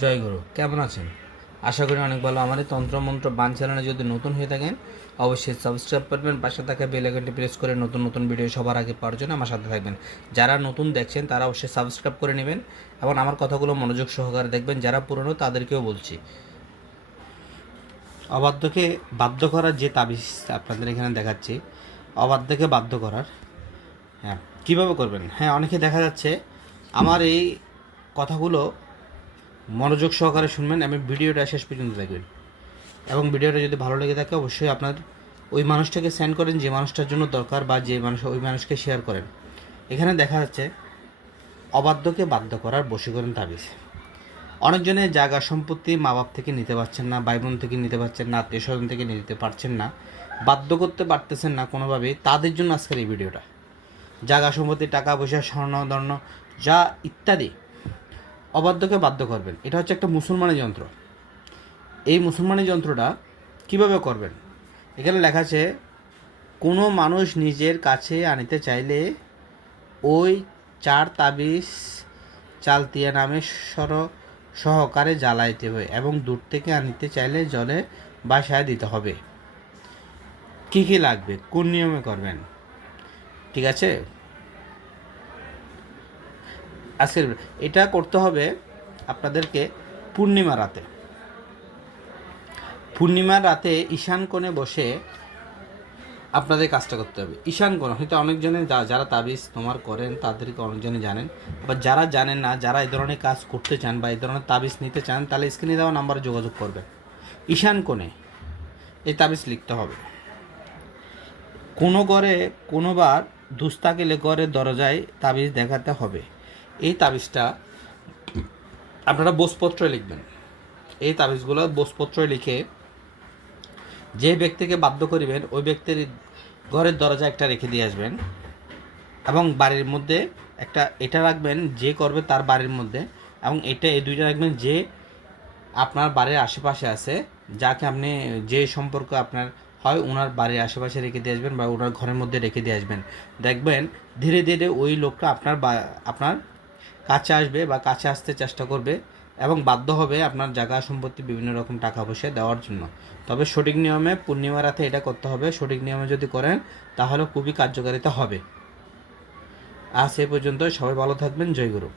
জয় গুরু, কেমন আছেন? আশা করি অনেক ভালো। আমার এই তন্ত্রমন্ত্র বান চ্যানেলে যদি নতুন হয়ে থাকেন অবশ্যই সাবস্ক্রাইব করবেন, পাশে থাকা বেল আইকনটি প্রেস করে নতুন নতুন ভিডিও সবার আগে পাওয়ার জন্য আমার সাথে থাকবেন। যারা নতুন দেখছেন তারা অবশ্যই সাবস্ক্রাইব করে নেবেন এবং আমার কথাগুলো মনোযোগ সহকারে দেখবেন। যারা পুরনো তাদেরকেও বলছি, অবাধ্যকে বাধ্য করার যে তাবিজ আপনাদের এখানে দেখাচ্ছি, অবাধ্যকে বাধ্য করার, হ্যাঁ কীভাবে করবেন। হ্যাঁ, অনেকে দেখা যাচ্ছে আমার এই কথাগুলো মনোযোগ সহকারে শুনবেন এবং ভিডিওটা শেষ পর্যন্ত দেখবেন। এবং ভিডিওটা যদি ভালো লেগে থাকে অবশ্যই আপনার ওই মানুষটাকে সেন্ড করেন যে মানুষটার জন্য দরকার, বা যে মানুষ ওই মানুষকে শেয়ার করেন। এখানে দেখা যাচ্ছে অবাধ্যকে বাধ্য করার বশীকরণ তাবিজ। অনেকজনে জায়গা সম্পত্তি মা বাপ থেকে নিতে পারছেন না, ভাই বোন থেকে নিতে পারছেন না, আত্মীয় স্বজন থেকে নিতে পারছেন না, বাধ্য করতে পারতেছেন না কোনোভাবেই। তাদের জন্য আজকের এই ভিডিওটা। জায়গা সম্পত্তি, টাকা পয়সা, স্বর্ণ যা ইত্যাদি অবাধ্যকে বাধ্য করবেন। এটা হচ্ছে একটা মুসলমানি যন্ত্র। এই মুসলমানি যন্ত্রটা কিভাবে করবেন, এখানে লেখা আছে, কোনো মানুষ নিজের কাছে আনিতে চাইলে ওই 4 তাবিজ চালতিয়া নামে সহকারে জ্বালাইতে হবে এবং দূর থেকে আনিতে চাইলে জলে বাসায় দিতে হবে। কি কি লাগবে, কোন নিয়মে করবেন, ঠিক আছে? আজকের এটা করতে হবে আপনাদেরকে পূর্ণিমার রাতে ঈশান কোণে বসে আপনাদের কাজটা করতে হবে। ঈশান কোণ হয়তো অনেকজনে যারা তাবিজ তোমার করেন তাদেরকে অনেকজনে জানেন, আবার যারা জানেন না, যারা এই ধরনের কাজ করতে চান বা এই ধরনের তাবিজ নিতে চান, তাহলে স্ক্রিনে দেওয়া নাম্বারে যোগাযোগ করবেন। ঈশান কোণে এই তাবিজ লিখতে হবে। কোনো ঘরে কোনোবার দুস্তা গেলে ঘরের দরজায় তাবিজ দেখাতে হবে। এই তাবিজটা আপনারা বোসপত্রে লিখবেন। এই তাবিজগুলো বোসপত্রে লিখে যে ব্যক্তিকে বাধ্য করিবেন ওই ব্যক্তির ঘরের দরজা একটা রেখে দিয়ে আসবেন এবং বাড়ির মধ্যে একটা এটা রাখবেন যে করবে তার বাড়ির মধ্যে, এবং এই দুইটা রাখবেন যে আপনার বাড়ির আশেপাশে আছে, যাকে আপনি যে সম্পর্ক আপনার হয় ওনার বাড়ির আশেপাশে রেখে দিয়ে আসবেন বা ওনার ঘরের মধ্যে রেখে দিয়ে আসবেন। দেখবেন ধীরে ধীরে ওই লোকটা আপনার কাছে আসবে বা কাছে আসতে চেষ্টা করবে এবং বাধ্য হবে আপনার জায়গা সম্পত্তি বিভিন্ন রকম টাকা পয়সা দেওয়ার জন্য। তবে সঠিক নিয়মে পূর্ণিমা রাতে এটা করতে হবে। সঠিক নিয়মে যদি করেন তাহলে খুবই কার্যকারিতা হবে। আজ এ পর্যন্ত, সবাই ভালো থাকবেন। জয় গুরু।